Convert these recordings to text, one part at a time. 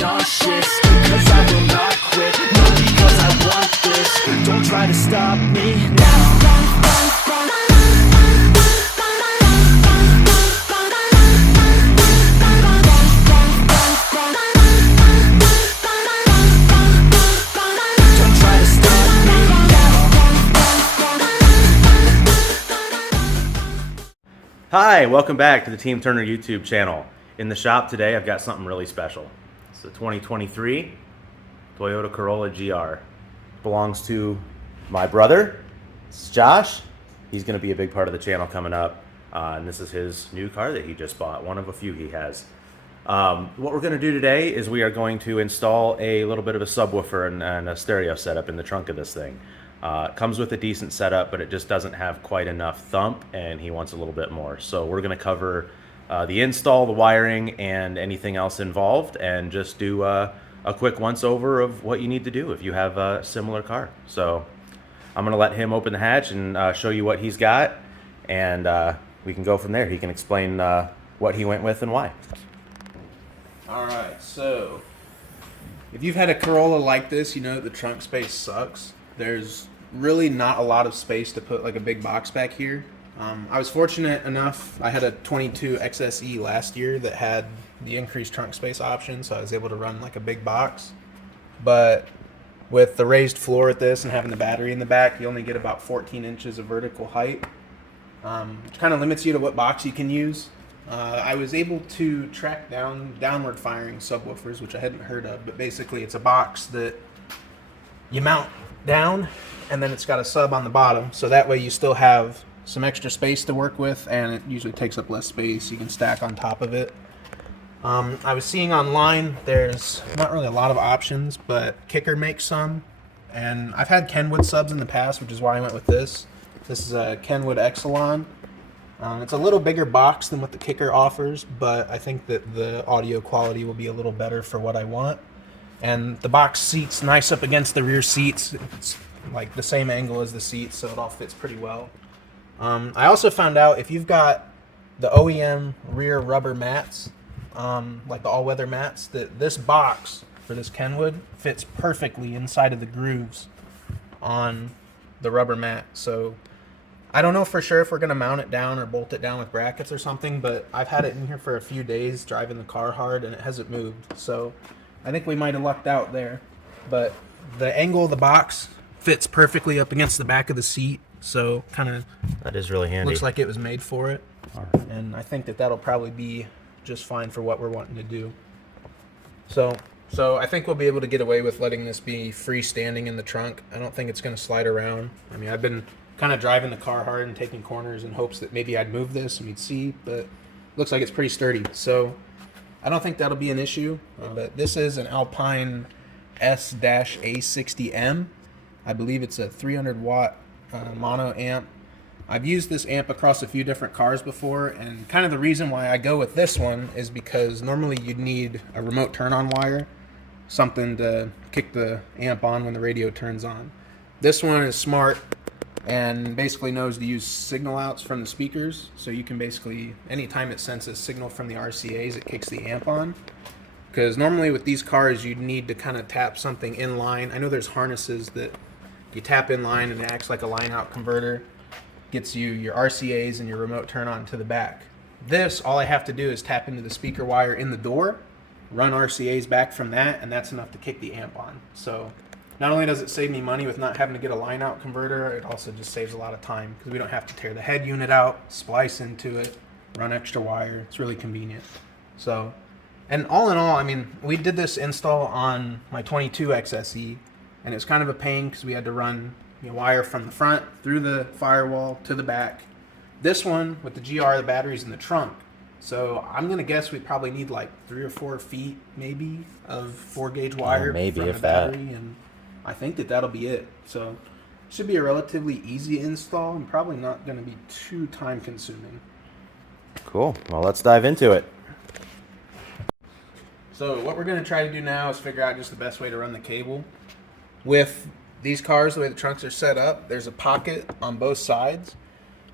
nauseous, cause I will not quit, not because I want this. Don't try to stop me now. Hi, welcome back to the Team Turner YouTube channel. In the shop today, I've got something really special. It's a 2023 Toyota Corolla GR. Belongs to my brother, it's Josh. He's going to be a big part of the channel coming up. And this is his new car that he just bought, one of a few he has. What we're going to do today is we are going to install a little bit of a subwoofer and a stereo setup in the trunk of this thing. It comes with a decent setup, but it just doesn't have quite enough thump, and he wants a little bit more. So we're going to cover the install, the wiring, and anything else involved, and just do a quick once-over of what you need to do if you have a similar car. So I'm going to let him open the hatch and show you what he's got, and we can go from there. He can explain what he went with and why. Alright, so if you've had a Corolla like this, you know the trunk space sucks. There's really not a lot of space to put like a big box back here. I was fortunate enough, I had a 22 XSE last year that had the increased trunk space option, so I was able to run like a big box. But with the raised floor at this and having the battery in the back, you only get about 14 inches of vertical height, which kind of limits you to what box you can use. I was able to track down downward firing subwoofers, which I hadn't heard of, but basically it's a box that you mount down and then it's got a sub on the bottom, so that way you still have some extra space to work with, and it usually takes up less space. You can stack on top of it. I was seeing online there's not really a lot of options, but Kicker makes some, and I've had Kenwood subs in the past, which is why I went with this. This is a Kenwood Exelon. It's a little bigger box than what the Kicker offers, but I think that the audio quality will be a little better for what I want. And the box seats nice up against the rear seats. It's like the same angle as the seats, so it all fits pretty well. I also found out if you've got the OEM rear rubber mats, like the all-weather mats, that this box for this Kenwood fits perfectly inside of the grooves on the rubber mat. So I don't know for sure if we're going to mount it down or bolt it down with brackets or something, but I've had it in here for a few days driving the car hard and it hasn't moved. So I think we might have lucked out there, but the angle of the box fits perfectly up against the back of the seat, so kind of That is really handy. looks like it was made for it. And I think that that'll probably be just fine for what we're wanting to do. So I think we'll be able to get away with letting this be freestanding in the trunk. I don't think it's going to slide around. I mean, I've been kind of driving the car hard and taking corners in hopes that maybe I'd move this and we'd see, but looks like it's pretty sturdy. So I don't think that'll be an issue, but this is an Alpine S-A60M. I believe it's a 300 watt mono amp. I've used this amp across a few different cars before, and kind of the reason why I go with this one is because normally you'd need a remote turn-on wire, something to kick the amp on when the radio turns on. This one is smart and basically knows to use signal outs from the speakers, so you can basically, anytime it senses signal from the RCAs, it kicks the amp on. Because normally with these cars you'd need to kind of tap something in line. I know there's harnesses that you tap in line and it acts like a line out converter, gets you your RCAs and your remote turn on to the back. This, all I have to do is tap into the speaker wire in the door, run RCAs back from that, and that's enough to kick the amp on. So not only does it save me money with not having to get a line out converter, it also just saves a lot of time because we don't have to tear the head unit out, splice into it, run extra wire. It's really convenient. So, and all in all, I mean, we did this install on my 22 XSE, and it was kind of a pain because we had to run wire from the front through the firewall to the back. This one with the GR, the battery's in the trunk, so I'm gonna guess we probably need like 3 or 4 feet maybe of 4-gauge wire maybe from if the battery, and I think that that'll be it. So it should be a relatively easy install and probably not gonna be too time consuming. Cool. Well, let's dive into it. So what we're going to try to do now is figure out just the best way to run the cable. With these cars, the way the trunks are set up, there's a pocket on both sides.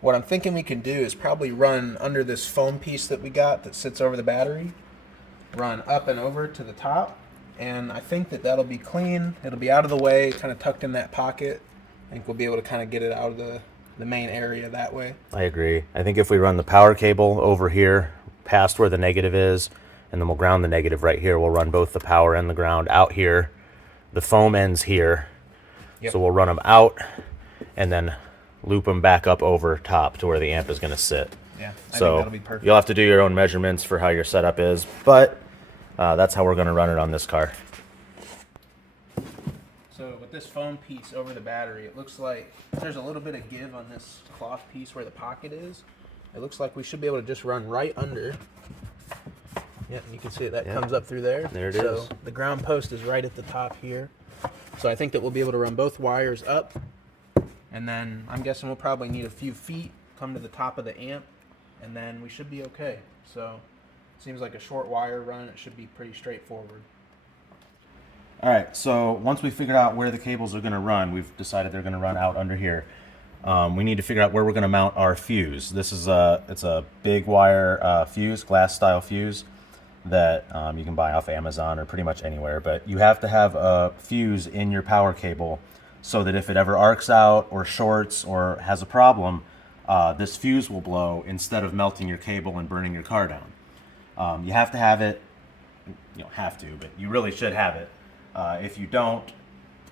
What I'm thinking we can do is probably run under this foam piece that we got that sits over the battery, run up and over to the top, and I think that that'll be clean. It'll be out of the way, kind of tucked in that pocket. I think we'll be able to kind of get it out of the main area that way. I agree. I think if we run the power cable over here past where the negative is, and then we'll ground the negative right here, we'll run both the power and the ground out here. The foam ends here. Yep. So we'll run them out and then loop them back up over top to where the amp is going to sit. Yeah, I think So that'll be perfect. you'll have to do your own measurements for how your setup is, but that's how we're going to run it on this car. So with this foam piece over the battery, it looks like there's a little bit of give on this cloth piece where the pocket is. It looks like we should be able to just run right under. Yep, you can see that comes up through there. There it so is. The ground post is right at the top here. So I think that we'll be able to run both wires up. And then I'm guessing we'll probably need a few feet, come to the top of the amp, and then we should be okay. So it seems like a short wire run. It should be pretty straightforward. All right, so once we figured out where the cables are going to run, we've decided they're going to run out under here. We need to figure out where we're going to mount our fuse. This is it's a big wire fuse, glass style fuse that you can buy off Amazon or pretty much anywhere. But you have to have a fuse in your power cable so that if it ever arcs out or shorts or has a problem, this fuse will blow instead of melting your cable and burning your car down. You have to have it. You don't have to, but you really should have it. If you don't,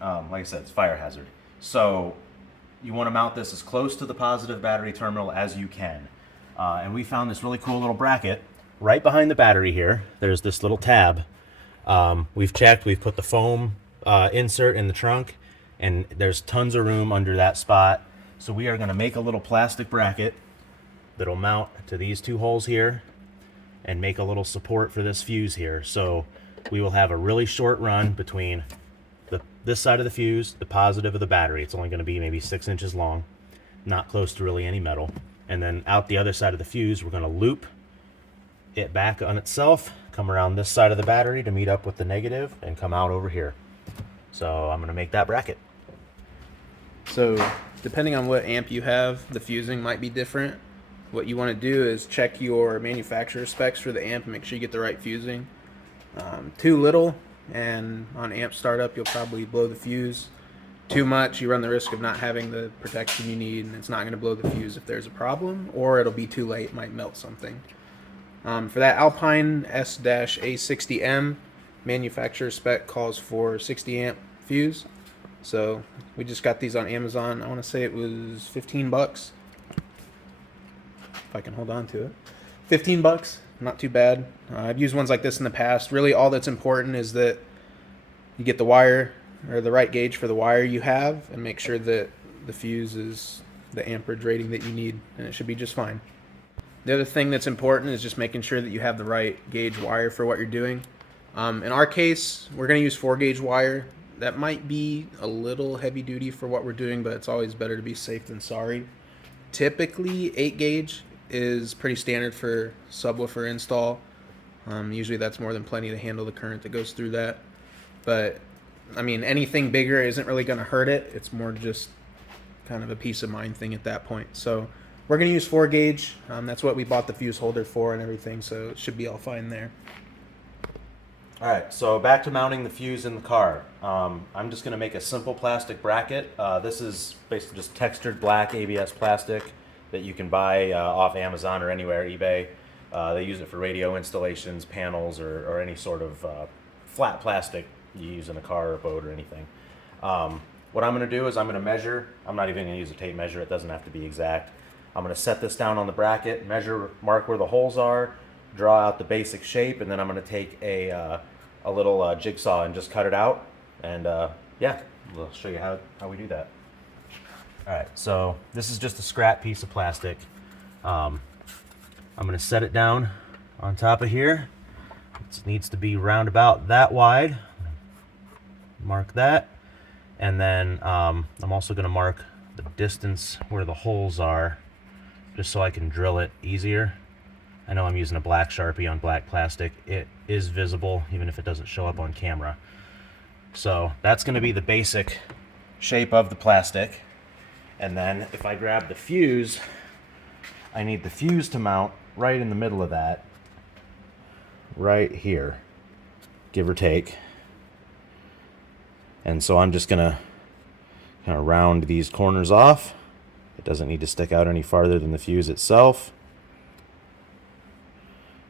like I said, it's a fire hazard. So you want to mount this as close to the positive battery terminal as you can. And we found this really cool little bracket right behind the battery here. There's this little tab. We've checked, we've put the foam insert in the trunk, and there's tons of room under that spot. So we are going to make a little plastic bracket that'll mount to these two holes here and make a little support for this fuse here. So we will have a really short run between this side of the fuse, the positive of the battery. It's only going to be maybe 6 inches long, not close to really any metal. And then out the other side of the fuse, we're going to loop it back on itself, come around this side of the battery to meet up with the negative, and come out over here. So I'm going to make that bracket. So depending on what amp you have, the fusing might be different. What you want to do is check your manufacturer specs for the amp and make sure you get the right fusing. Too little, and on amp startup, you'll probably blow the fuse. Too much, you run the risk of not having the protection you need, and it's not going to blow the fuse if there's a problem, or it'll be too late, might melt something. For that Alpine S-A60M, manufacturer spec calls for 60 amp fuse. So we just got these on Amazon. I want to say it was 15 bucks. If I can hold on to it. 15 bucks, not too bad. I've used ones like this in the past. Really all that's important is that you get the wire or the right gauge for the wire you have, and make sure that the fuse is the amperage rating that you need, and it should be just fine. The other thing that's important is just making sure that you have the right gauge wire for what you're doing. In our case, we're going to use 4 gauge wire. That might be a little heavy duty for what we're doing, but it's always better to be safe than sorry. Typically 8 gauge is pretty standard for subwoofer install. Usually that's more than plenty to handle the current that goes through that. But I mean, anything bigger isn't really going to hurt it. It's more just kind of a peace of mind thing at that point. So we're going to use 4 gauge. That's what we bought the fuse holder for and everything, so it should be all fine there. All right, so back to mounting the fuse in the car. I'm just going to make a simple plastic bracket. This is basically just textured black ABS plastic that you can buy off Amazon or anywhere, eBay. They use it for radio installations, panels, or any sort of flat plastic you use in a car or a boat or anything. What I'm going to do is I'm going to measure. I'm not even going to use a tape measure. It doesn't have to be exact. I'm going to set this down on the bracket, measure, mark where the holes are, draw out the basic shape, and then I'm going to take a little jigsaw and just cut it out. And yeah, we'll show you how we do that. All right, so this is just a scrap piece of plastic. I'm going to set it down on top of here. It needs to be round about that wide. Mark that. And then I'm also going to mark the distance where the holes are, just so I can drill it easier. I know I'm using a black Sharpie on black plastic. It is visible even if it doesn't show up on camera. So that's going to be the basic shape of the plastic. And then if I grab the fuse, I need the fuse to mount right in the middle of that, right here, give or take. And so I'm just gonna kind of round these corners off. It doesn't need to stick out any farther than the fuse itself.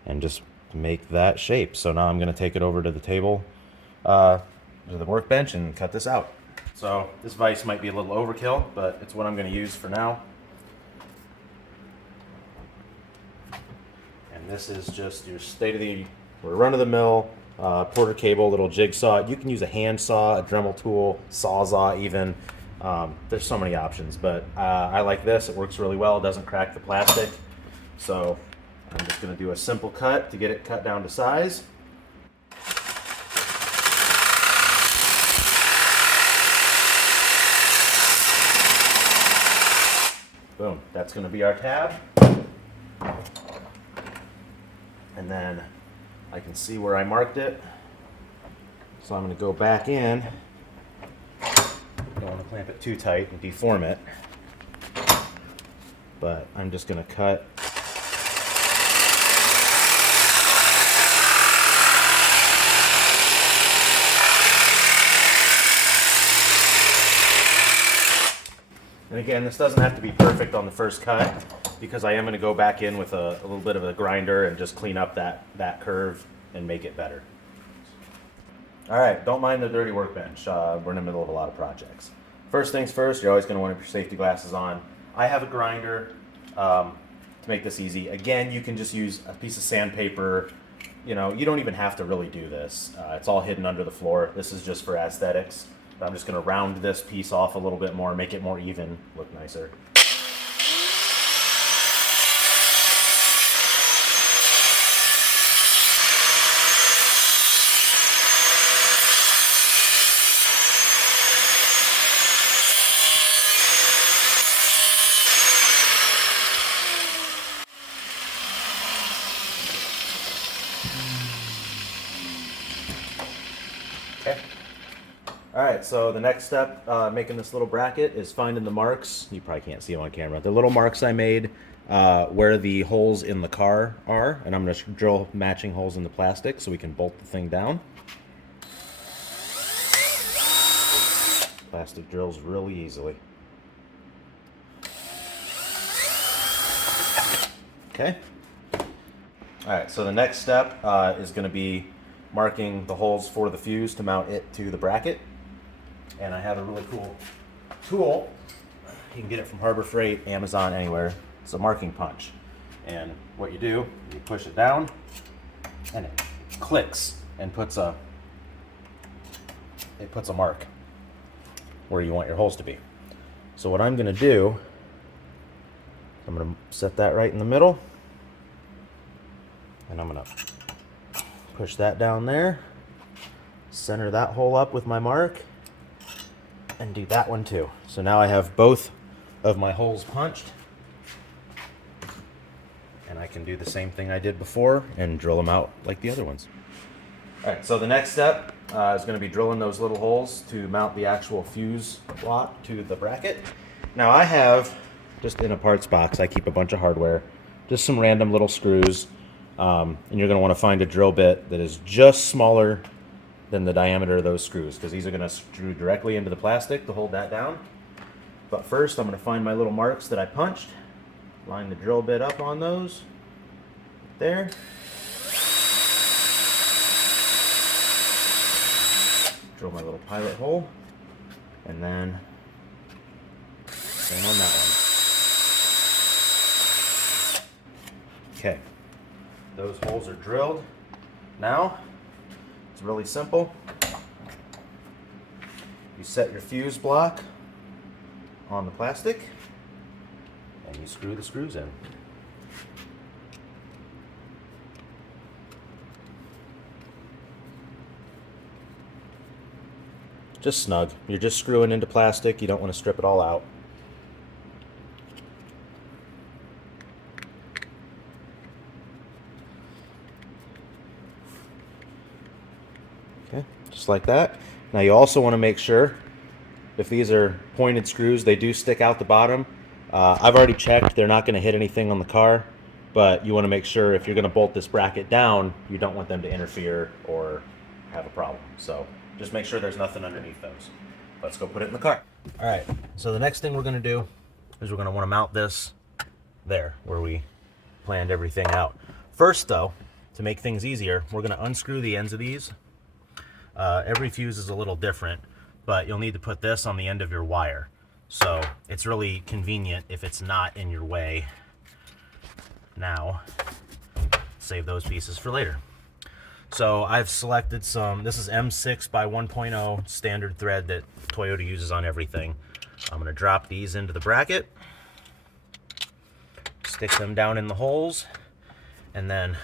And just make that shape. So now I'm gonna take it over to the table, to the workbench, and cut this out. So this vise might be a little overkill, but it's what I'm gonna use for now. And this is just your run-of-the-mill Porter cable little jigsaw. You can use a hand saw, a Dremel tool, Sawzall even. There's so many options, but I like this. It works really well. It doesn't crack the plastic. So I'm just going to do a simple cut to get it cut down to size. Boom. That's going to be our tab. And then I can see where I marked it. So I'm going to go back in. Don't want to clamp it too tight and deform it. But I'm just going to cut. And again, this doesn't have to be perfect on the first cut, because I am going to go back in with a little bit of a grinder and just clean up that curve and make it better. All right, don't mind the dirty workbench. We're in the middle of a lot of projects. First things first, you're always going to want to have your safety glasses on. I have a grinder to make this easy. Again, you can just use a piece of sandpaper. You know, you don't even have to really do this. It's all hidden under the floor. This is just for aesthetics. I'm just going to round this piece off a little bit more, make it more even, look nicer. Okay. All right, so the next step, making this little bracket, is finding the marks. You probably can't see them on camera. The little marks I made where the holes in the car are, and I'm going to drill matching holes in the plastic so we can bolt the thing down. Plastic drills really easily. Okay. All right, so the next step is going to be marking the holes for the fuse to mount it to the bracket. And I have a really cool tool. You can get it from Harbor Freight, Amazon, anywhere. It's a marking punch. And what you do, you push it down, and it clicks and puts a mark where you want your holes to be. So what I'm going to do, I'm going to set that right in the middle, and I'm going to push that down there, center that hole up with my mark, and do that one too. So now I have both of my holes punched, and I can do the same thing I did before and drill them out like the other ones. All right, so the next step is going to be drilling those little holes to mount the actual fuse block to the bracket. Now I have, just in a parts box, I keep a bunch of hardware, just some random little screws, and you're going to want to find a drill bit that is just smaller than the diameter of those screws, because these are going to screw directly into the plastic to hold that down. But first I'm going to find my little marks that I punched, line the drill bit up on those, there. Drill my little pilot hole, and then same on that one. Okay, those holes are drilled. Now, it's really simple. You set your fuse block on the plastic, and you screw the screws in. Just snug. You're just screwing into plastic. You don't want to strip it all out. Okay, just like that. Now you also want to make sure, if these are pointed screws, they do stick out the bottom. I've already checked. They're not going to hit anything on the car, but you want to make sure if you're going to bolt this bracket down, you don't want them to interfere or have a problem. So just make sure there's nothing underneath those. Let's go put it in the car. All right, so the next thing we're gonna do is we're gonna wanna mount this there where we planned everything out. First though, to make things easier, we're gonna unscrew the ends of these. Every fuse is a little different, but you'll need to put this on the end of your wire. So it's really convenient if it's not in your way now. Save those pieces for later. So I've selected some, this is M6 by 1.0 standard thread that Toyota uses on everything. I'm gonna drop these into the bracket, stick them down in the holes, and then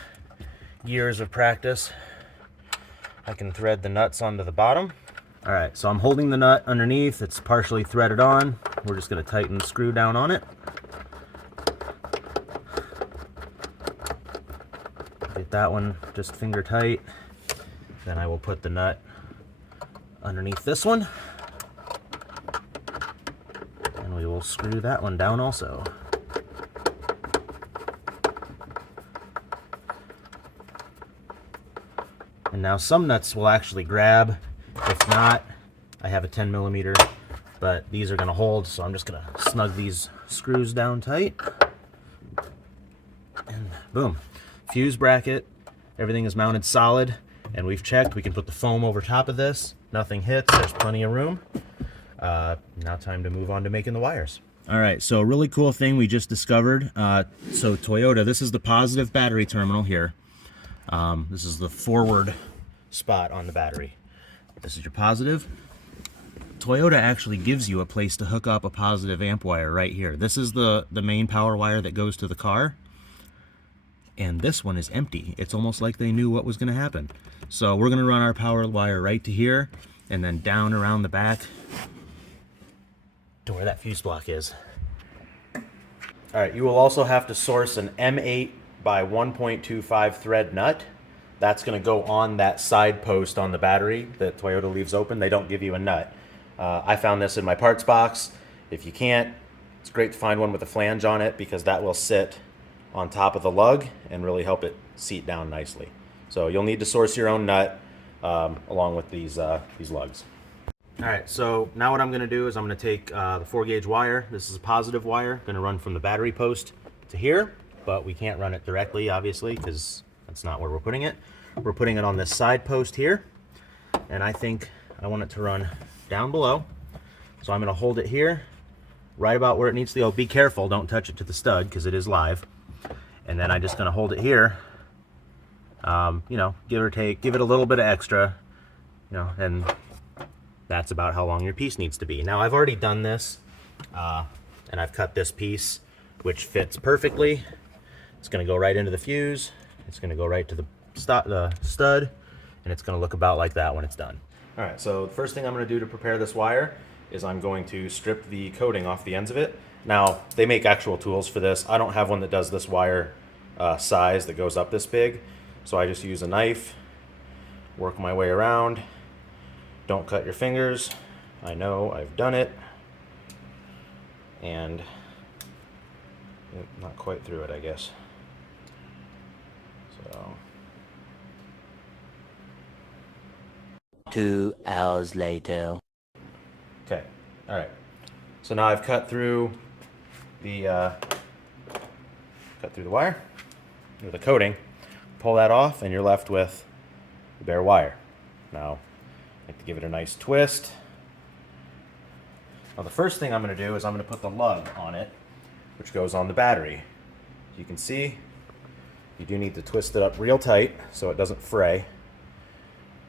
years of practice, I can thread the nuts onto the bottom. All right, so I'm holding the nut underneath. It's partially threaded on. We're just gonna tighten the screw down on it. Get that one just finger tight. Then I will put the nut underneath this one. And we will screw that one down also. And now some nuts will actually grab. If not, I have a 10 millimeter, but these are gonna hold, so I'm just gonna snug these screws down tight. And boom. Fuse bracket, everything is mounted solid, and we've checked. We can put the foam over top of this. Nothing hits, there's plenty of room. Now time to move on to making the wires. All right, so a really cool thing we just discovered. So Toyota, this is the positive battery terminal here. This is the forward spot on the battery. This is your positive. Toyota actually gives you a place to hook up a positive amp wire right here. This is the main power wire that goes to the car. And this one is empty. It's almost like they knew what was gonna happen. So we're gonna run our power wire right to here and then down around the back to where that fuse block is. All right, you will also have to source an M8 by 1.25 thread nut. That's gonna go on that side post on the battery that Toyota leaves open. They don't give you a nut. I found this in my parts box. If you can't, it's great to find one with a flange on it because that will sit on top of the lug and really help it seat down nicely. So you'll need to source your own nut along with these lugs. All right, so now what I'm gonna do is I'm gonna take the 4-gauge wire. This is a positive wire, gonna run from the battery post to here, but we can't run it directly, obviously, because that's not where we're putting it. We're putting it on this side post here, and I think I want it to run down below. So I'm gonna hold it here, right about where it needs to go. Be careful, don't touch it to the stud, because it is live. And then I'm just gonna hold it here, you know, give or take, give it a little bit of extra, you know, and that's about how long your piece needs to be. Now I've already done this, and I've cut this piece, which fits perfectly. It's gonna go right into the fuse, it's gonna go right to the stud, and it's gonna look about like that when it's done. All right, so the first thing I'm gonna do to prepare this wire is I'm going to strip the coating off the ends of it. Now, they make actual tools for this. I don't have one that does this wire size that goes up this big, so I just use a knife, work my way around. Don't cut your fingers. I know, I've done it. And not quite through it, I guess. So 2 hours later. okay, all right. So now I've cut through the wire or the coating. Pull that off, and you're left with the bare wire. Now, I like to give it a nice twist. Now, the first thing I'm going to do is I'm going to put the lug on it, which goes on the battery. As you can see, you do need to twist it up real tight so it doesn't fray.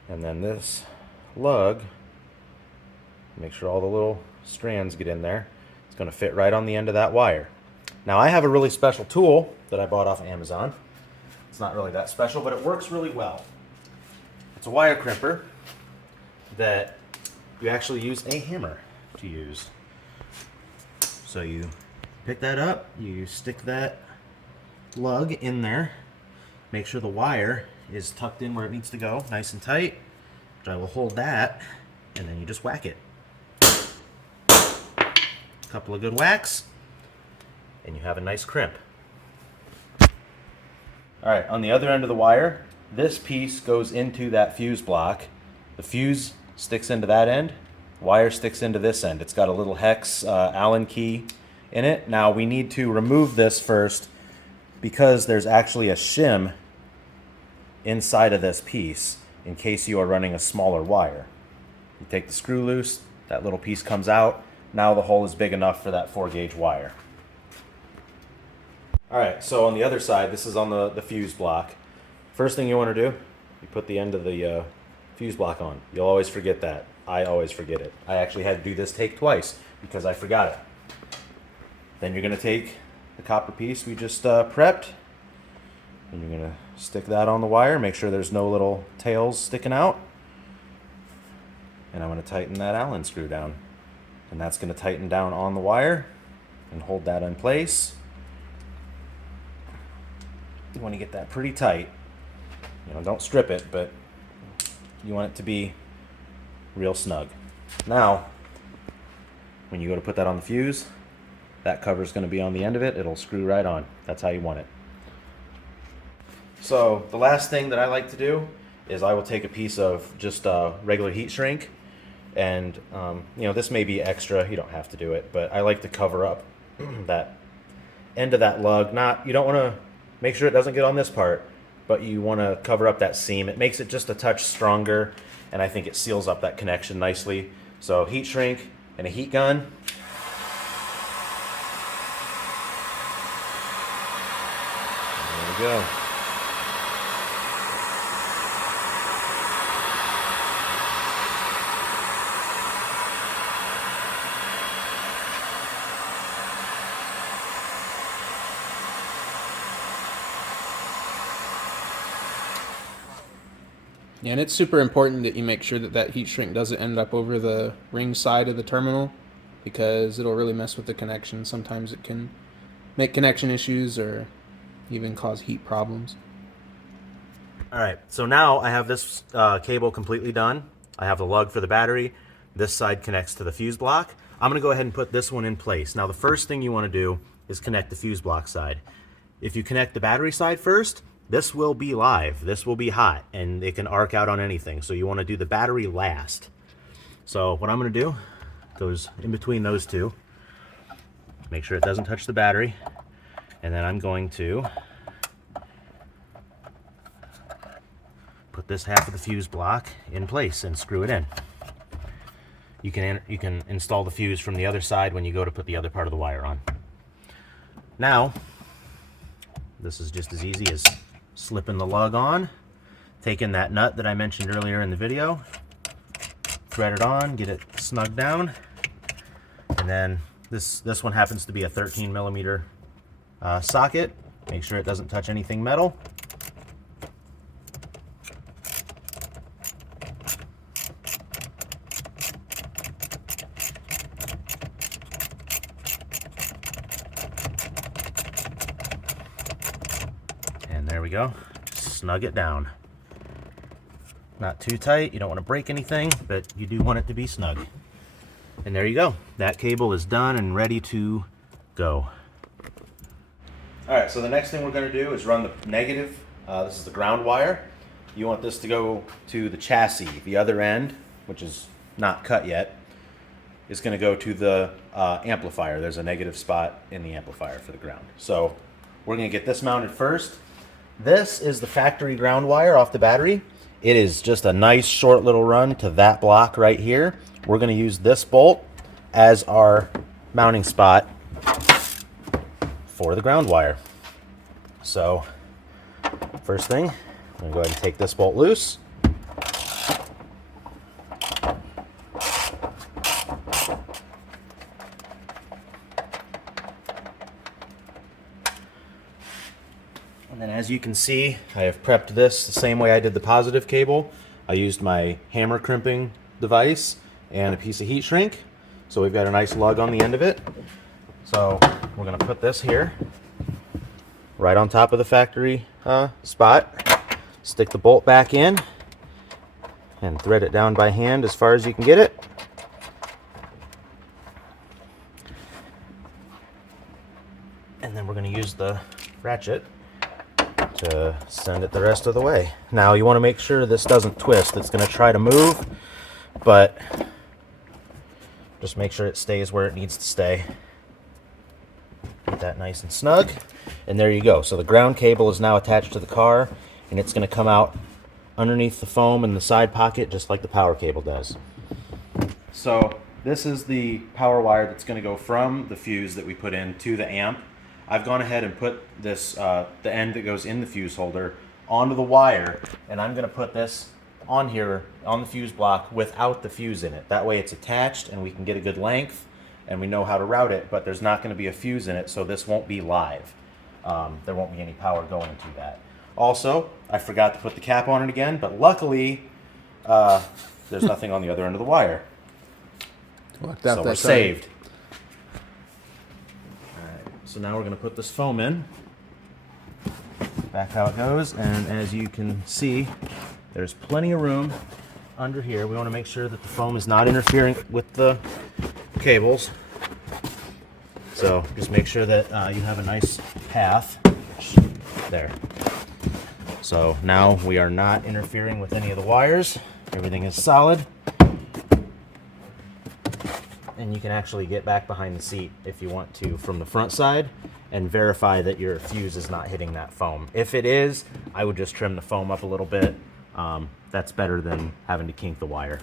And then this lug, make sure all the little strands get in there. It's going to fit right on the end of that wire. Now I have a really special tool that I bought off Amazon. It's not really that special, but it works really well. It's a wire crimper that you actually use a hammer to use. So you pick that up, you stick that lug in there, make sure the wire is tucked in where it needs to go, nice and tight. I will hold that, and then you just whack it. A couple of good whacks, and you have a nice crimp. All right, on the other end of the wire, this piece goes into that fuse block. The fuse sticks into that end, wire sticks into this end. It's got a little hex Allen key in it. Now we need to remove this first because there's actually a shim inside of this piece in case you are running a smaller wire. You take the screw loose, that little piece comes out. Now the hole is big enough for that 4-gauge wire. Alright, so on the other side, this is on the fuse block. First thing you want to do, you put the end of the fuse block on. You'll always forget that. I always forget it. I actually had to do this take twice because I forgot it. Then you're going to take the copper piece we just prepped, and you're going to stick that on the wire. Make sure there's no little tails sticking out. And I'm going to tighten that Allen screw down. And that's going to tighten down on the wire and hold that in place. You want to get that pretty tight. You know, don't strip it, but you want it to be real snug. Now, when you go to put that on the fuse, that cover is going to be on the end of it. It'll screw right on. That's how you want it. So the last thing that I like to do is I will take a piece of just regular heat shrink, and you know, this may be extra. You don't have to do it, but I like to cover up that end of that lug. You don't want to make sure it doesn't get on this part, but you want to cover up that seam. It makes it just a touch stronger, and I think it seals up that connection nicely. So heat shrink and a heat gun. There we go. Yeah, and it's super important that you make sure that that heat shrink doesn't end up over the ring side of the terminal, because it'll really mess with the connection. Sometimes it can make connection issues or even cause heat problems. Alright, so now I have this cable completely done. I have the lug for the battery. This side connects to the fuse block. I'm going to go ahead and put this one in place. Now the first thing you want to do is connect the fuse block side. If you connect the battery side first, this will be live, this will be hot, and it can arc out on anything. So you want to do the battery last. So what I'm going to do goes in between those two. Make sure it doesn't touch the battery. And then I'm going to put this half of the fuse block in place and screw it in. You can install the fuse from the other side when you go to put the other part of the wire on. Now, this is just as easy as slipping the lug on, taking that nut that I mentioned earlier in the video, thread it on, get it snug down, and then this one happens to be a 13 millimeter socket. Make sure it doesn't touch anything metal. There we go. Just snug it down. Not too tight. You don't want to break anything, but you do want it to be snug. And there you go. That cable is done and ready to go. Alright, so the next thing we're going to do is run the negative. This is the ground wire. You want this to go to the chassis. The other end, which is not cut yet, is going to go to the amplifier. There's a negative spot in the amplifier for the ground. So we're going to get this mounted first. This is the factory ground wire off the battery. It is just a nice short little run to that block right here. We're going to use this bolt as our mounting spot for the ground wire. So first thing, I'm going to go ahead and take this bolt loose. And then as you can see, I have prepped this the same way I did the positive cable. I used my hammer crimping device and a piece of heat shrink. So we've got a nice lug on the end of it. So we're going to put this here, right on top of the factory spot. Stick the bolt back in and thread it down by hand as far as you can get it. And then we're going to use the ratchet to send it the rest of the way. Now you want to make sure this doesn't twist. It's going to try to move, but just make sure it stays where it needs to stay. Get that nice and snug, and there you go. So the ground cable is now attached to the car, and it's going to come out underneath the foam in the side pocket just like the power cable does. So this is the power wire that's going to go from the fuse that we put in to the amp. I've gone ahead and put this, the end that goes in the fuse holder onto the wire, and I'm going to put this on here on the fuse block without the fuse in it. That way it's attached and we can get a good length and we know how to route it, but there's not going to be a fuse in it, so this won't be live. There won't be any power going to that. Also, I forgot to put the cap on it again, but luckily there's nothing on the other end of the wire. So we're saved. Alright, so now we're going to put this foam in. Back how it goes, and as you can see, there's plenty of room under here. We want to make sure that the foam is not interfering with the cables. So just make sure that you have a nice path there. So now we are not interfering with any of the wires. Everything is solid. And you can actually get back behind the seat if you want to from the front side and verify that your fuse is not hitting that foam. If it is, I would just trim the foam up a little bit. That's better than having to kink the wire.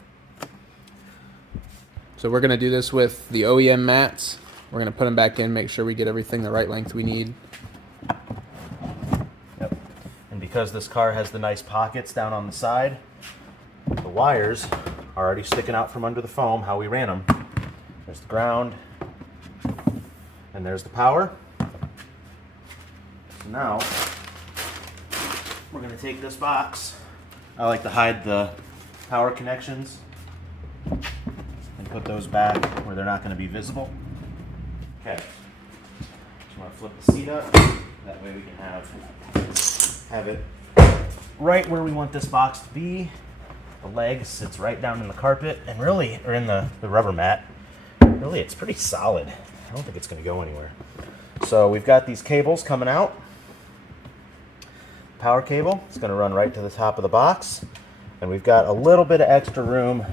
So we're going to do this with the OEM mats. We're going to put them back in, make sure we get everything the right length we need. Yep. And because this car has the nice pockets down on the side, the wires are already sticking out from under the foam, how we ran them. There's the ground, and there's the power. So now, we're going to take this box. I like to hide the power connections and put those back where they're not going to be visible. Okay. Just want to flip the seat up. That way we can have it right where we want this box to be. The leg sits right down in the carpet, and really, or in the rubber mat. Really, it's pretty solid. I don't think it's going to go anywhere. So we've got these cables coming out. Power cable is going to run right to the top of the box. And we've got a little bit of extra room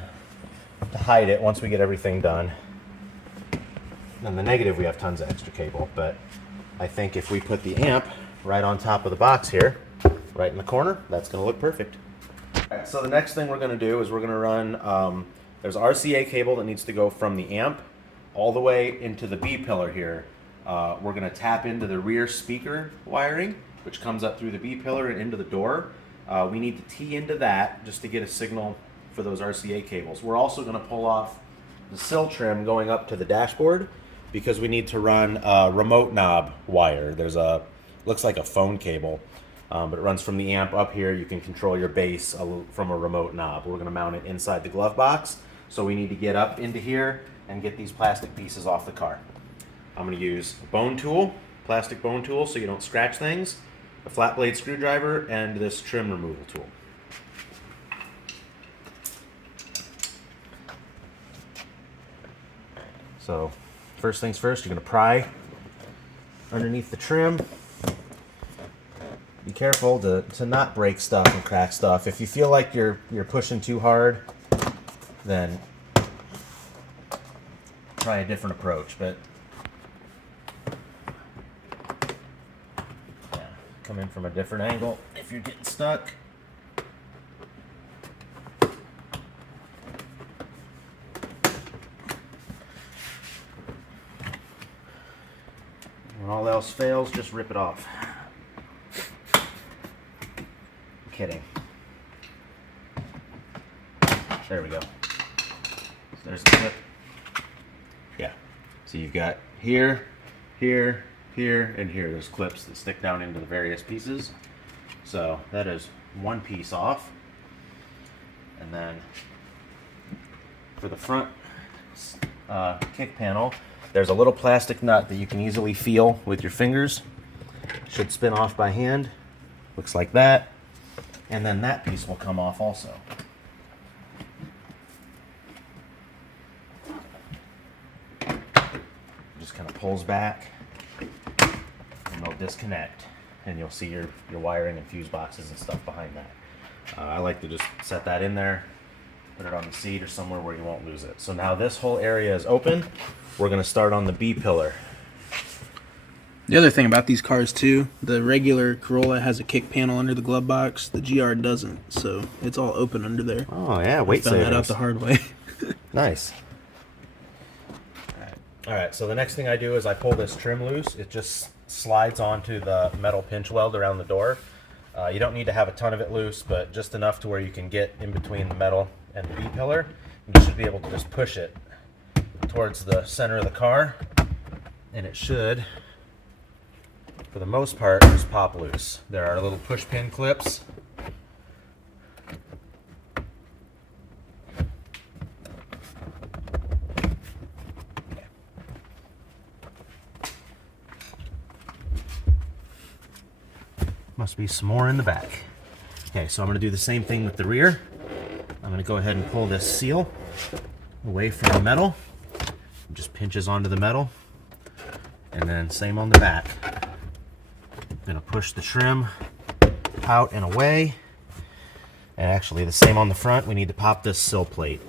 to hide it once we get everything done. On the negative, we have tons of extra cable. But I think if we put the amp right on top of the box here, right in the corner, that's going to look perfect. All right, so the next thing we're going to do is we're going to run, there's RCA cable that needs to go from the amp all the way into the B pillar here. We're going to tap into the rear speaker wiring, which comes up through the B pillar and into the door. We need to tee into that just to get a signal for those RCA cables. We're also going to pull off the sill trim going up to the dashboard because we need to run a remote knob wire. There's a, looks like a phone cable, but it runs from the amp up here. You can control your bass from a remote knob. We're going to mount it inside the glove box, so we need to get up into here and get these plastic pieces off the car. I'm going to use a bone tool, plastic bone tool, so you don't scratch things, a flat blade screwdriver, and this trim removal tool. So first things first, you're going to pry underneath the trim. Be careful to not break stuff and crack stuff. If you feel like you're pushing too hard, then try a different approach. But yeah, come in from a different angle if you're getting stuck. When all else fails, just rip it off. Kidding. There we go. So there's the clip. Yeah. So you've got here, here, here, and here. There's clips that stick down into the various pieces. So that is one piece off. And then for the front kick panel, there's a little plastic nut that you can easily feel with your fingers. Should spin off by hand. Looks like that. And then that piece will come off also. Just kind of pulls back and they'll disconnect. and you'll see your wiring and fuse boxes and stuff behind that. I like to just set that in there, put it on the seat or somewhere where you won't lose it. So now this whole area is open. We're going to start on the B pillar. The other thing about these cars too, the regular Corolla has a kick panel under the glove box. The GR doesn't, so it's all open under there. Oh yeah, weight Found savings. that out the hard way. Nice. All right, so the next thing I do is I pull this trim loose. It just slides onto the metal pinch weld around the door. You don't need to have a ton of it loose, but just enough to where you can get in between the metal and the B pillar. You should be able to just push it towards the center of the car, and it should, for the most part, just pop loose. There are little push pin clips. Must be some more in the back. Okay, so I'm going to do the same thing with the rear. I'm going to go ahead and pull this seal away from the metal. It just pinches onto the metal. And then same on the back. I'm going to push the trim out and away. And actually the same on the front. We need to pop this sill plate.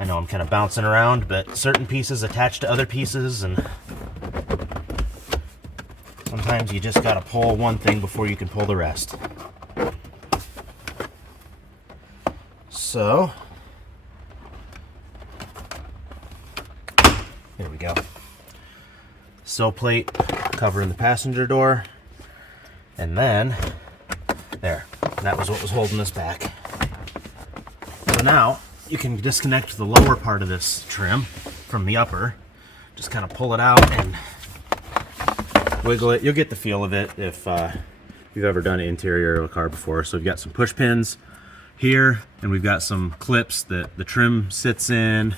I know I'm kind of bouncing around, but certain pieces attach to other pieces, and sometimes you just gotta pull one thing before you can pull the rest. So, here we go. Sill plate covering the passenger door, and then, there, that was what was holding us back. So now, you can disconnect the lower part of this trim from the upper, just kind of pull it out and wiggle it. You'll get the feel of it if you've ever done an interior of a car before. So we've got some push pins here, and we've got some clips that the trim sits in.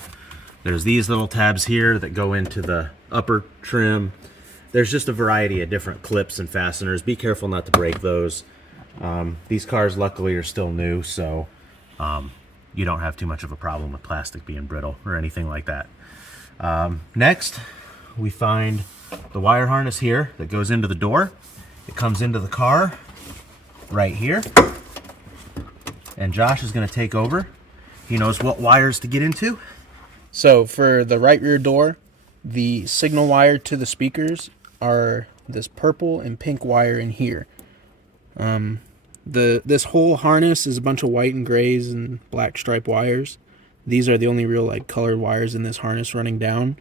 There's these little tabs here that go into the upper trim. There's just a variety of different clips and fasteners. Be careful not to break those. These cars luckily are still new, so you don't have too much of a problem with plastic being brittle or anything like that. Next, we find the wire harness here that goes into the door. It comes into the car right here. And Josh is going to take over. He knows what wires to get into. So for the right rear door, the signal wire to the speakers are this purple and pink wire in here. This whole harness is a bunch of white and grays and black stripe wires. These are the only real colored wires in this harness running down.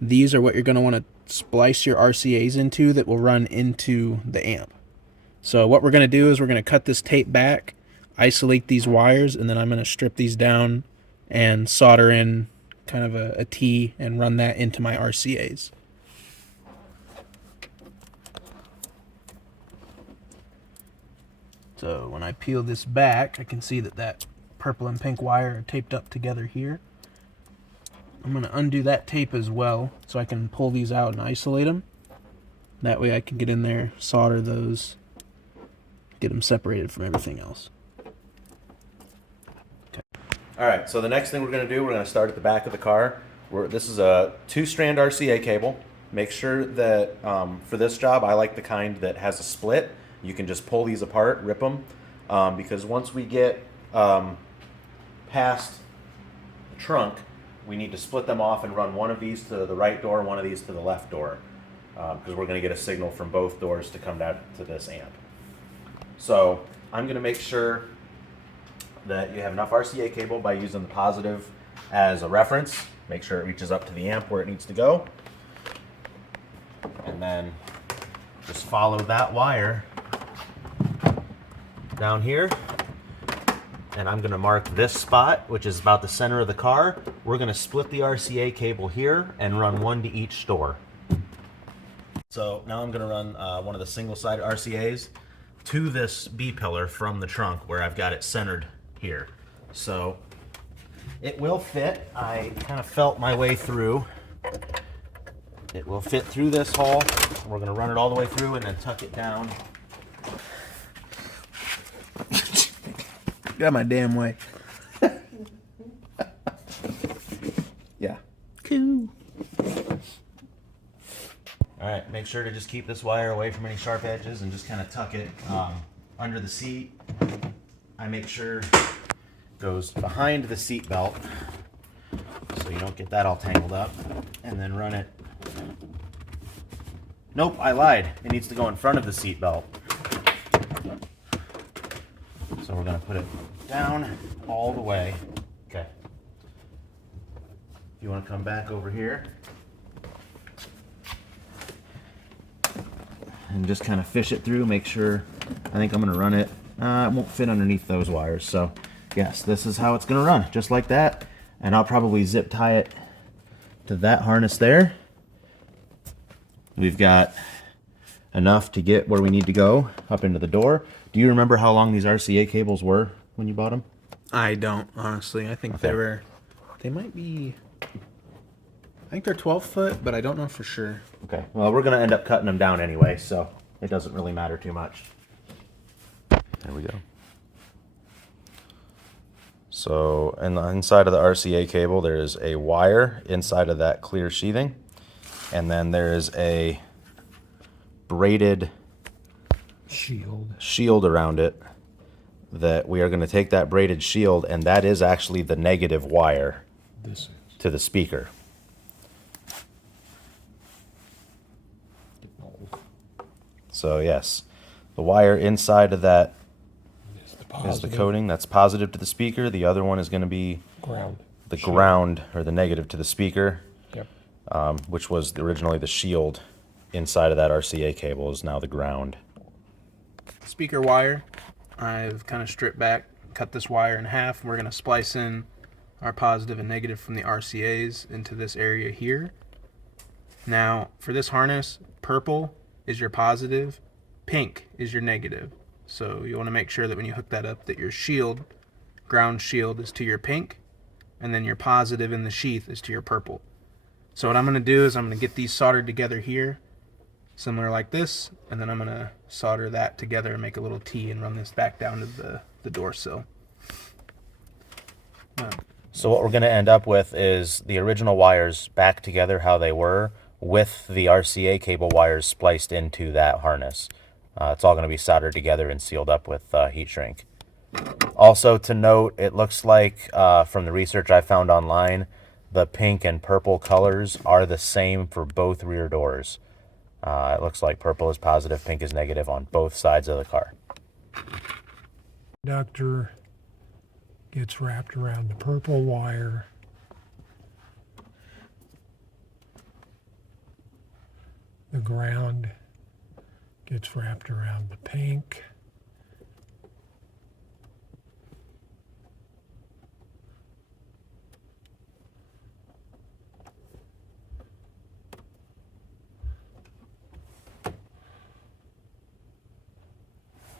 These are what you're going to want to splice your RCAs into that will run into the amp. So what we're going to do is we're going to cut this tape back, isolate these wires, and then I'm going to strip these down and solder in kind of a T and run that into my RCAs. So when I peel this back, I can see that purple and pink wire are taped up together here. I'm going to undo that tape as well so I can pull these out and isolate them. That way I can get in there, solder those, get them separated from everything else. Okay. All right, so the next thing we're going to do, we're going to start at the back of the car. This is a 2-strand RCA cable. Make sure that for this job, I like the kind that has a split. You can just pull these apart, rip them, because once we get past the trunk, we need to split them off and run one of these to the right door, one of these to the left door, because we're going to get a signal from both doors to come down to this amp. So I'm going to make sure that you have enough RCA cable by using the positive as a reference. Make sure it reaches up to the amp where it needs to go. And then just follow that wire down here. And I'm going to mark this spot, which is about the center of the car. We're going to split the RCA cable here and run one to each door. So now I'm going to run one of the single-sided RCAs to this B pillar from the trunk where I've got it centered here. So it will fit. I kind of felt my way through. It will fit through this hole. We're going to run it all the way through and then tuck it down. Got my damn way. Yeah. Cool. All All right, make sure to just keep this wire away from any sharp edges and just kind of tuck it under the seat. I make sure it goes behind the seat belt so you don't get that all tangled up, and then run it. Nope, I lied. It needs to go in front of the seat belt. So we're gonna put it down all the way. Okay. If you want to come back over here and just kind of fish it through, make sure. I think I'm gonna run it. It won't fit underneath those wires, so yes, this is how it's gonna run, just like that. And I'll probably zip tie it to that harness there. We've got enough to get where we need to go up into the door. Do you remember how long these RCA cables were when you bought them? I don't, honestly. I think they might be, I think they're 12 foot, but I don't know for sure. Okay, well, we're gonna end up cutting them down anyway, so it doesn't really matter too much. There we go. So inside of the RCA cable, there is a wire inside of that clear sheathing, and then there is a braided shield around it that we are going to take that braided shield, and that is actually the negative wire to the speaker. So yes, the wire inside of that is the coating that's positive to the speaker. The other one is going to be the ground or the negative to the speaker, which was originally the shield inside of that RCA cable is now the ground. Speaker wire, I've kind of stripped back, cut this wire in half. We're going to splice in our positive and negative from the RCAs into this area here. Now, for this harness, purple is your positive, pink is your negative. So you want to make sure that when you hook that up that your shield, ground shield, is to your pink, and then your positive in the sheath is to your purple. So what I'm going to do is I'm going to get these soldered together here, similar like this, and then I'm going to solder that together and make a little T and run this back down to the door sill. So what we're going to end up with is the original wires back together how they were, with the RCA cable wires spliced into that harness. It's all going to be soldered together and sealed up with heat shrink. Also to note, it looks like from the research I found online, the pink and purple colors are the same for both rear doors. It looks like purple is positive, pink is negative on both sides of the car. Conductor gets wrapped around the purple wire. The ground gets wrapped around the pink.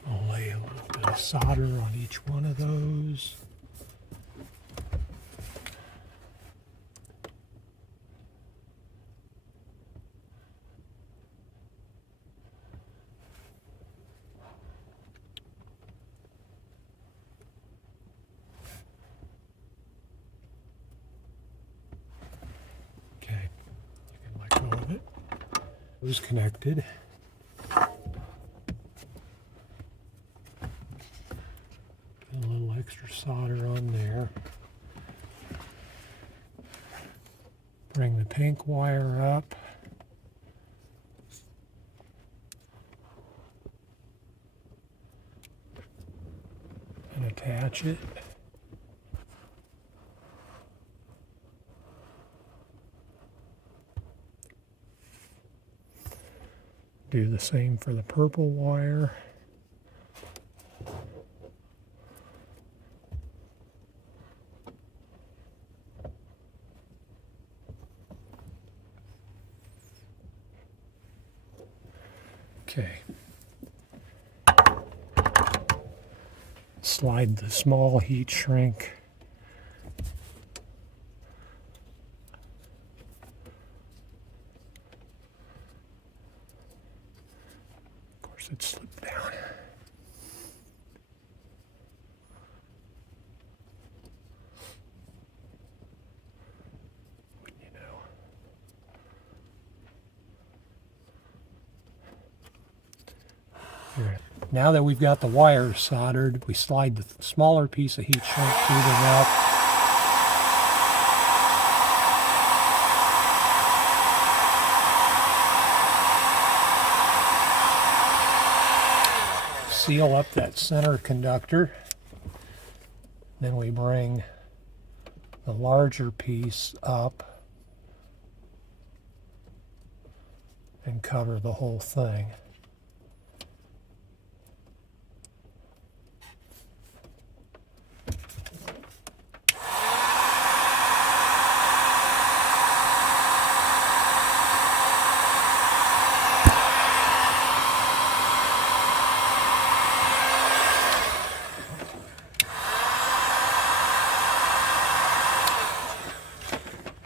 I'll lay a little bit of solder on each one of those. Okay, you can let go of it. It was connected. A little extra solder on there. Bring the pink wire up. And attach it. Do the same for the purple wire. Okay. Slide the small heat shrink of course it slipped down. Wouldn't you know? Here. Now that we've got the wires soldered, we slide the smaller piece of heat shrink tubing up. Seal up that center conductor. Then we bring the larger piece up and cover the whole thing.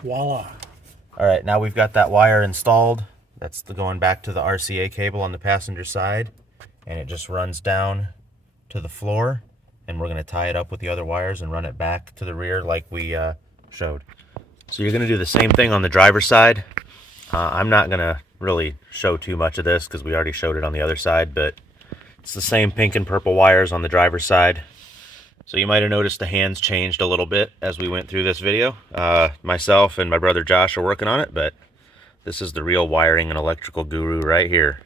Voila. All right, now we've got that wire installed. That's going back to the RCA cable on the passenger side, and it just runs down to the floor, and we're gonna tie it up with the other wires and run it back to the rear like we showed. So you're gonna do the same thing on the driver's side. I'm not gonna really show too much of this because we already showed it on the other side, but it's the same pink and purple wires on the driver's side. So you might have noticed the hands changed a little bit as we went through this video. Myself and my brother Josh are working on it, but this is the real wiring and electrical guru right here.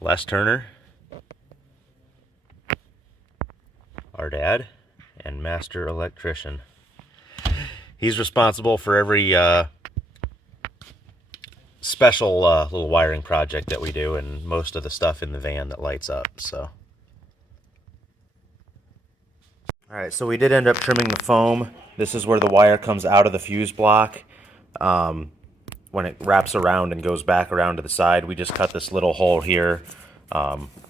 Les Turner, our dad, and master electrician. He's responsible for every special little wiring project that we do, and most of the stuff in the van that lights up, so. All right, so we did end up trimming the foam. This is where the wire comes out of the fuse block. When it wraps around and goes back around to the side, we just cut this little hole here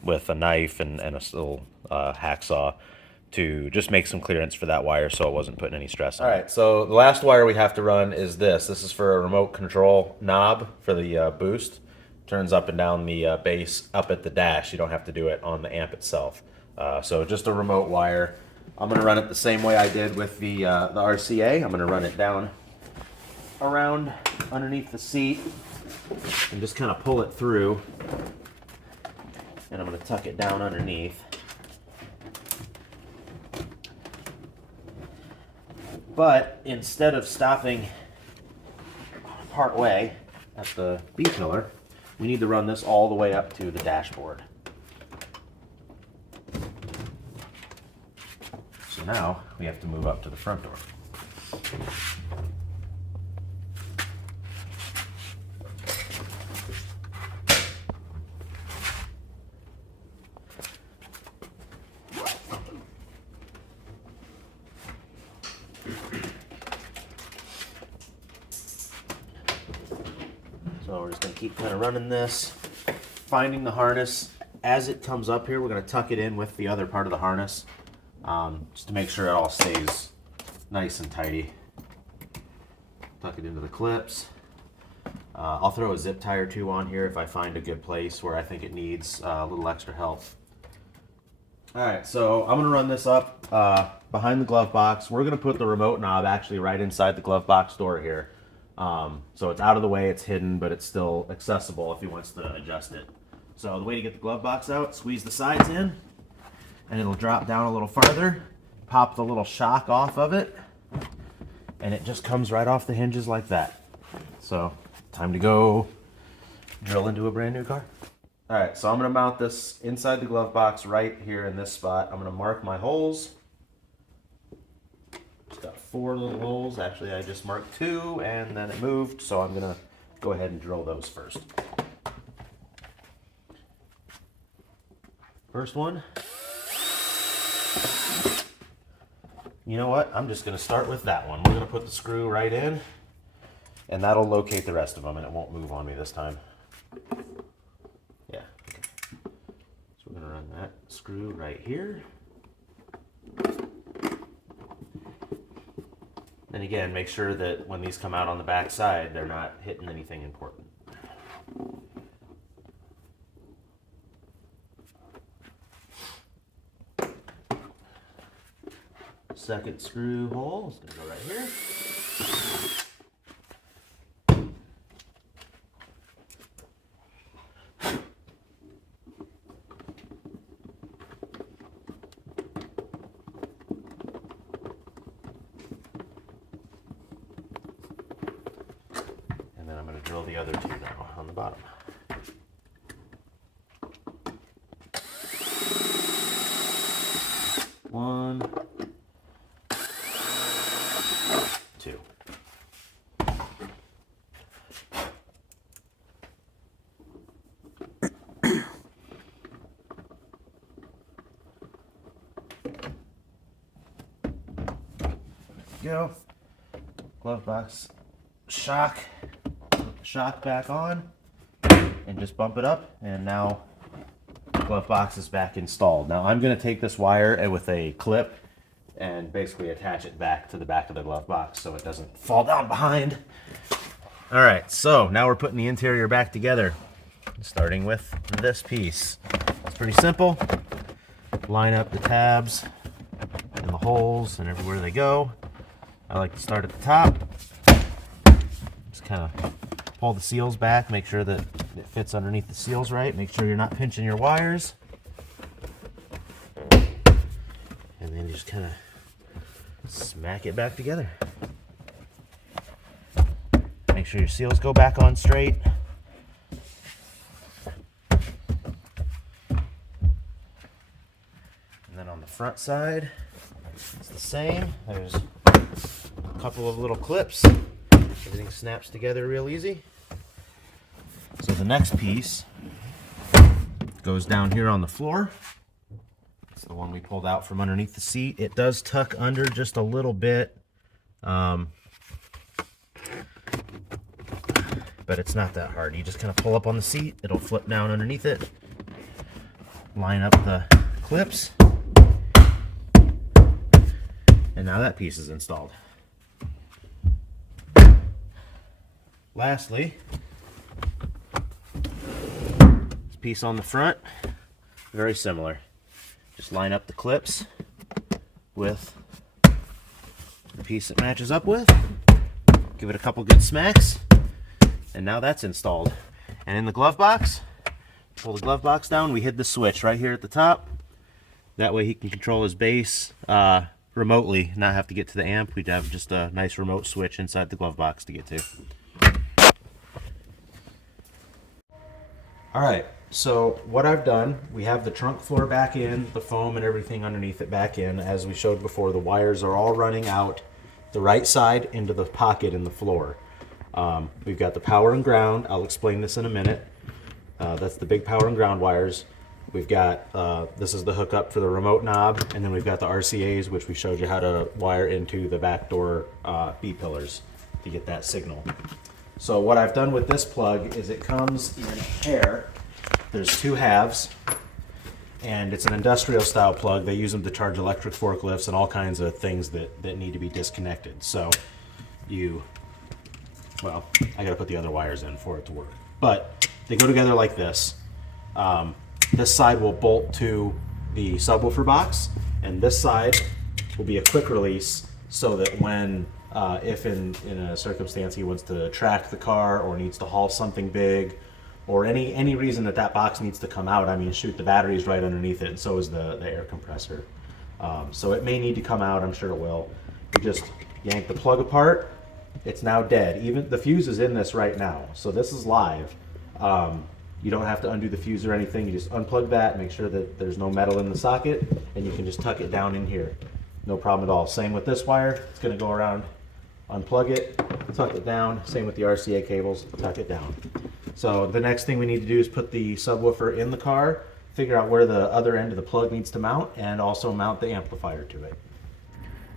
with a knife and a little hacksaw to just make some clearance for that wire so it wasn't putting any stress on it. All right, so the last wire we have to run is this. This is for a remote control knob for the boost. Turns up and down the base up at the dash. You don't have to do it on the amp itself. So just a remote wire. I'm going to run it the same way I did with the RCA. I'm going to run it down around underneath the seat and just kind of pull it through. And I'm going to tuck it down underneath. But instead of stopping part way at the B-pillar, we need to run this all the way up to the dashboard. So now we have to move up to the front door. So we're just going to keep kind of running this, finding the harness. As it comes up here, we're going to tuck it in with the other part of the harness. Just to make sure it all stays nice and tidy. Tuck it into the clips. I'll throw a zip tie or two on here if I find a good place where I think it needs a little extra help. Alright, so I'm going to run this up behind the glove box. We're going to put the remote knob actually right inside the glove box door here. So it's out of the way, it's hidden, but it's still accessible if he wants to adjust it. So the way to get the glove box out, squeeze the sides in, and it'll drop down a little farther, pop the little shock off of it, and it just comes right off the hinges like that. So, time to go drill into a brand new car. All right, so I'm gonna mount this inside the glove box right here in this spot. I'm gonna mark my holes. It's got 4 little holes. Actually, I just marked 2 and then it moved, so I'm gonna go ahead and drill those first. First one. You know what? I'm just going to start with that one. We're going to put the screw right in, and that'll locate the rest of them, and it won't move on me this time. Yeah. Okay. So we're going to run that screw right here. Then again, make sure that when these come out on the back side, they're not hitting anything important. Second screw hole is going to go right here. drill the other two now on the bottom. One, two. Go. Glove box shock back on, and just bump it up, and now the glove box is back installed. Now I'm going to take this wire with a clip and basically attach it back to the back of the glove box so it doesn't fall down behind. All right, so now we're putting the interior back together, starting with this piece. It's pretty simple. Line up the tabs and the holes and everywhere they go. I like to start at the top. Just kind of pull the seals back, make sure that it fits underneath the seals right. Make sure you're not pinching your wires. And then you just kind of smack it back together. Make sure your seals go back on straight. And then on the front side, it's the same. There's a couple of little clips. Everything snaps together real easy. So the next piece goes down here on the floor. It's the one we pulled out from underneath the seat. It does tuck under just a little bit, but it's not that hard. You just kind of pull up on the seat, it'll flip down underneath it. Line up the clips, and now that piece is installed. Lastly, this piece on the front, very similar. Just line up the clips with the piece it matches up with, give it a couple good smacks, and now that's installed. And in the glove box, pull the glove box down, we hid the switch right here at the top. That way he can control his bass remotely, not have to get to the amp. We'd have just a nice remote switch inside the glove box to get to. All right, so what I've done, we have the trunk floor back in, the foam and everything underneath it back in. As we showed before, the wires are all running out the right side into the pocket in the floor. We've got the power and ground. I'll explain this in a minute. That's the big power and ground wires. We've got, this is the hookup for the remote knob, and then we've got the RCAs, which we showed you how to wire into the back door B-pillars to get that signal. So what I've done with this plug is it comes in a pair. There's two halves, and it's an industrial style plug. They use them to charge electric forklifts and all kinds of things that need to be disconnected. So well, I gotta put the other wires in for it to work. But they go together like this. This side will bolt to the subwoofer box, and this side will be a quick release so that when if in a circumstance he wants to track the car or needs to haul something big, or any reason that box needs to come out, I mean, shoot, the battery's right underneath it, and so is the air compressor. So it may need to come out, I'm sure it will. You just yank the plug apart, it's now dead. Even the fuse is in this right now, so this is live. You don't have to undo the fuse or anything, you just unplug that, make sure that there's no metal in the socket, and you can just tuck it down in here. No problem at all. Same with this wire, it's gonna go around, unplug it, tuck it down. Same with the RCA cables, tuck it down. So the next thing we need to do is put the subwoofer in the car, figure out where the other end of the plug needs to mount, and also mount the amplifier to it.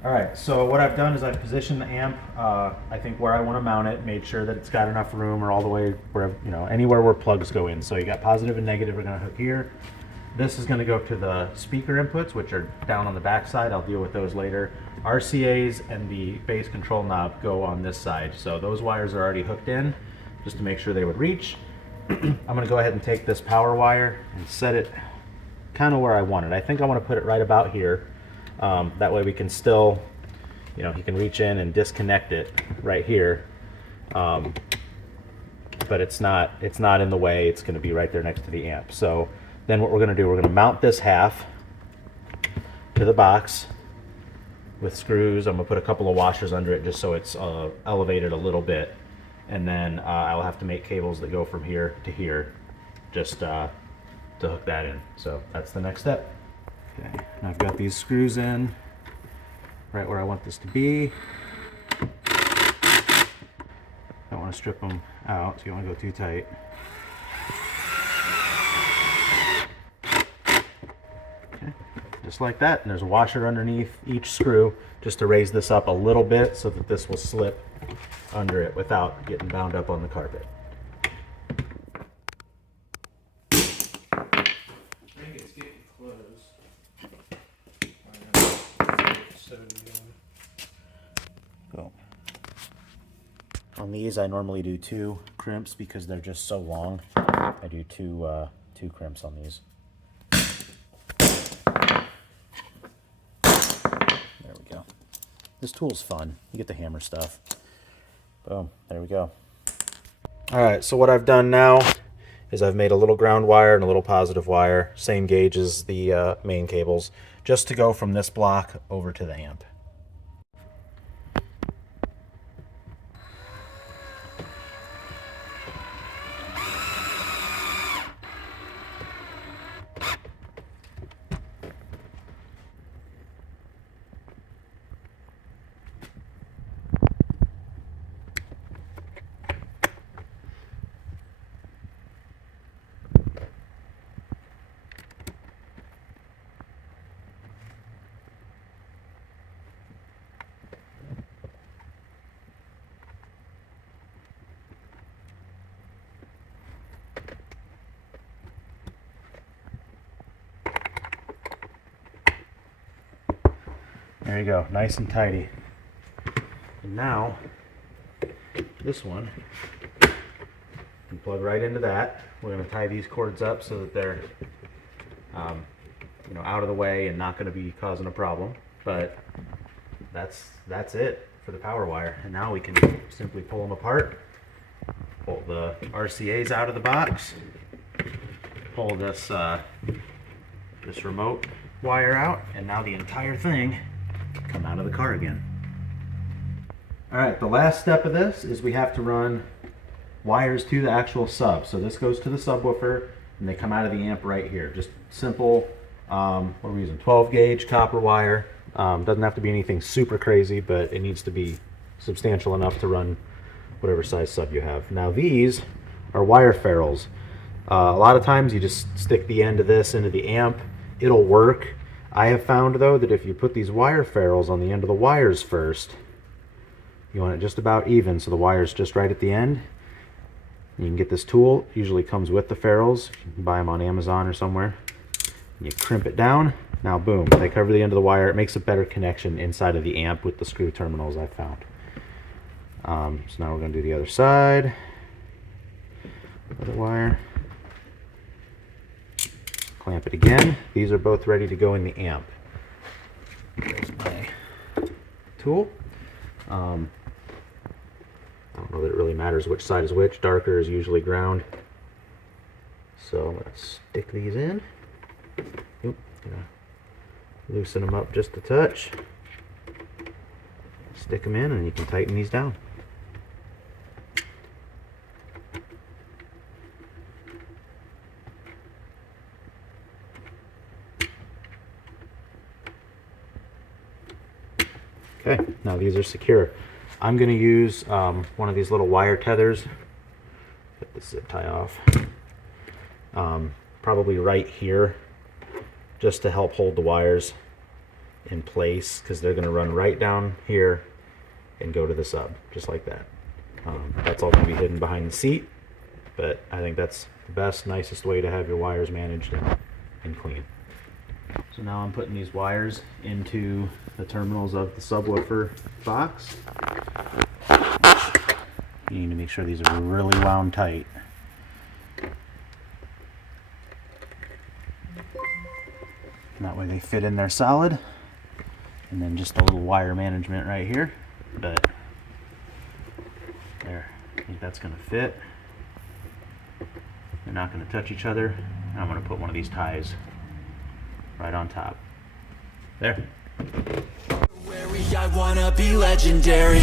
All right, so what I've done is I've positioned the amp, I think where I want to mount it, made sure that it's got enough room, or all the way wherever, anywhere where plugs go in. So you got positive and negative are going to hook here. This is going to go to the speaker inputs, which are down on the back side. I'll deal with those later. RCAs and the bass control knob go on this side. So those wires are already hooked in, just to make sure they would reach. I'm going to go ahead and take this power wire and set it kind of where I want it. I think I want to put it right about here. That way we can still, you can reach in and disconnect it right here. But it's not in the way. It's going to be right there next to the amp. So then what we're going to do, we're going to mount this half to the box with screws. I'm going to put a couple of washers under it just so it's elevated a little bit. and then I'll have to make cables that go from here to here, just to hook that in. So that's the next step. Okay, and I've got these screws in right where I want this to be. Don't want to strip them out, so you don't want to go too tight. Okay, just like that. And there's a washer underneath each screw just to raise this up a little bit so that this will slip under it without getting bound up on the carpet. I think it's getting close. Cool. On these, I normally do 2 crimps because they're just so long. I do two crimps on these. There we go. This tool's fun. You get to hammer stuff. Boom. There we go. All right. So what I've done now is I've made a little ground wire and a little positive wire, same gauge as the main cables, just to go from this block over to the amp. There you go, nice and tidy. And now, this one, you can plug right into that. We're going to tie these cords up so that they're, out of the way and not going to be causing a problem. But that's it for the power wire. And now we can simply pull them apart. Pull the RCAs out of the box. Pull this this remote wire out, and now the entire thing come out of the car again. All right, the last step of this is we have to run wires to the actual sub. So this goes to the subwoofer, and they come out of the amp right here. Just simple, what are we using? 12 gauge copper wire. Doesn't have to be anything super crazy, but it needs to be substantial enough to run whatever size sub you have. Now these are wire ferrules. A lot of times you just stick the end of this into the amp. It'll work. I have found though that if you put these wire ferrules on the end of the wires first, you want it just about even so the wire's just right at the end. You can get this tool, it usually comes with the ferrules. You can buy them on Amazon or somewhere. You crimp it down. Now boom, they cover the end of the wire. It makes a better connection inside of the amp with the screw terminals I've found. So now we're going to do the other side. Other wire. Clamp it again. These are both ready to go in the amp. There's my tool. I don't know that it really matters which side is which. Darker is usually ground. So let's stick these in. Oop, gonna loosen them up just a touch. Stick them in, and you can tighten these down. Okay, now these are secure. I'm going to use one of these little wire tethers. Get the zip tie off. Probably right here, just to help hold the wires in place, because they're going to run right down here and go to the sub, just like that. That's all going to be hidden behind the seat, but I think that's the best, nicest way to have your wires managed and clean. So now I'm putting these wires into the terminals of the subwoofer box. You need to make sure these are really wound tight. And that way they fit in there solid. And then just a little wire management right here. But there, I think that's going to fit. They're not going to touch each other. And I'm going to put one of these ties right on top. There. I wanna be legendary.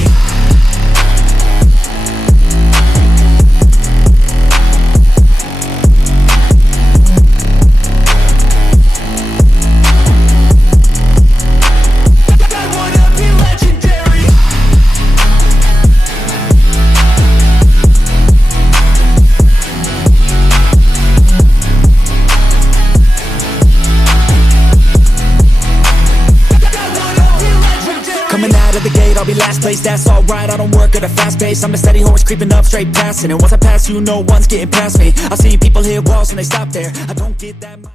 out of the gate, I'll be last place, that's alright. I don't work at a fast pace, I'm a steady horse creeping up, straight passing. And once I pass you, no one's getting past me. I've seen people hit walls and they stop there. I don't get that much.